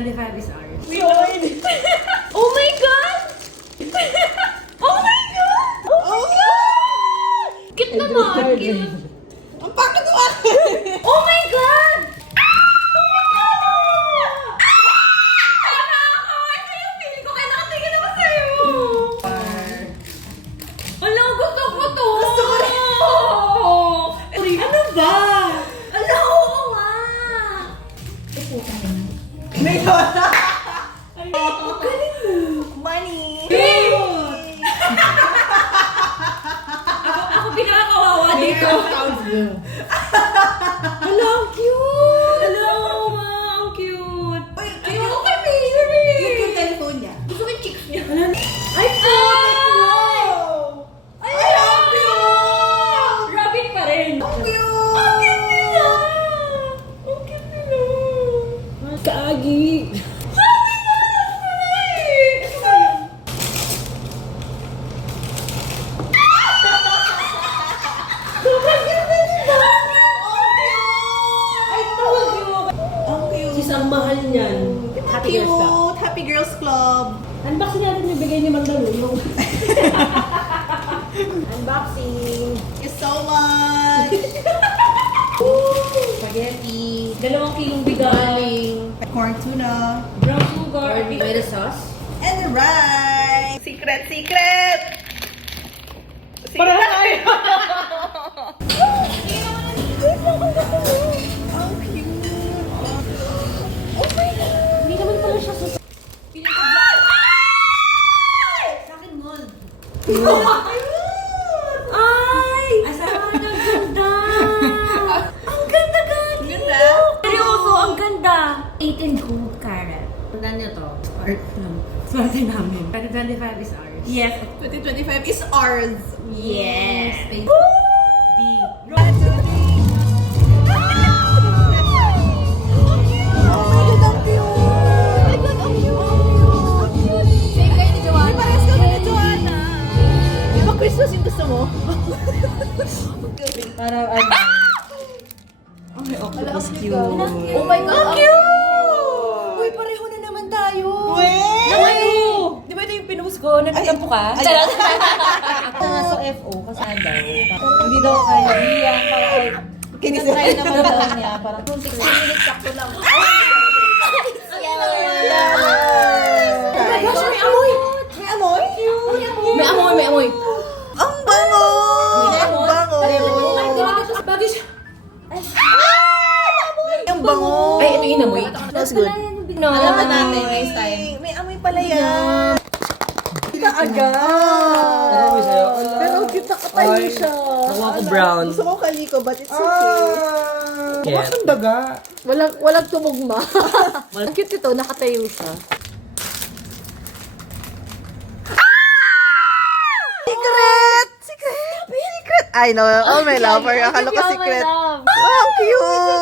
2025 is ours. Oh my God! Oh my God! Oh my God! Cute naman, cute. Ang bakit naman? Oh my God! Oh my God! Tama ako! Ito yung feeling ko. Kaya nakatingin naman sa'yo. Ala, gusto ko to! Gusto ko rin. Ano ba? Ala, oo nga! May lola. Ay, galing mo. Money. Ako pinakakawawa dito. Hello, ang cute! Hello, ma, ang cute! Uy, Ayoko kay Mary! cute yung telephone niya. Gusto ko yung chicks niya. Ay, cute! I love you! Rabbit pa rin. Ang cute! Ang cute nila! Ang cute nila! Kaagi! Sabi ko lang na eh! Ito ba yun? Sobrang cute na nila! I told you! Ang cute. Sis, ang mahal niyan. Happy Girls Club. Cute. Happy Girls Club. Unboxing natin yung bigay ni Magdalo. Unboxing. Thank you so much. Spaghetti. 2 kilong bigaling. Corn tuna. Brown sugar. With sauce. And the rice. Secret, secret! Para tayo. Ang cute. Oh my God. Hindi naman pala siya sa... Sa akin, mold. Ay! Ang ganda! Ang ganda, gani! Ganda. Seryoso, ang ganda! 18 gold carat. Tandaan niyo to. Art lang. Swerte namin. 2025 is ours. Yes. 2025 is ours. Yes. B. Christmas yung gusto mo? Para ano? Okay, octopus cute. Oh my God, ang cute! Uy, pareho na naman tayo. Ano? Di ba ito yung pinost ko? Nagtampo ka? Ay. Charot! Ako nga sa FO, kasi daw. Hindi daw kaya niya. Parang, kinatry naman daw niya. Parang, 60 minutes sakto lang. Oh my gosh, may amoy! May amoy? May amoy, may amoy. Ang bango! Ang bango! Oh my gosh, bagay siya. Ang bango! Ay, ito yung inamoy. That's good. No. Alaman natin next time. May amoy pala yan. Kita agad. Ano mo sa'yo? Pero cute na katayo siya. Nakuha ko brown. Gusto ko kaliko, but it's okay. Bukas ang daga. Walang tumugma. Ang cute ito, nakatayo siya. Secret! Secret! Secret! I know, all my lover. Akala ko secret. Oh, ang cute!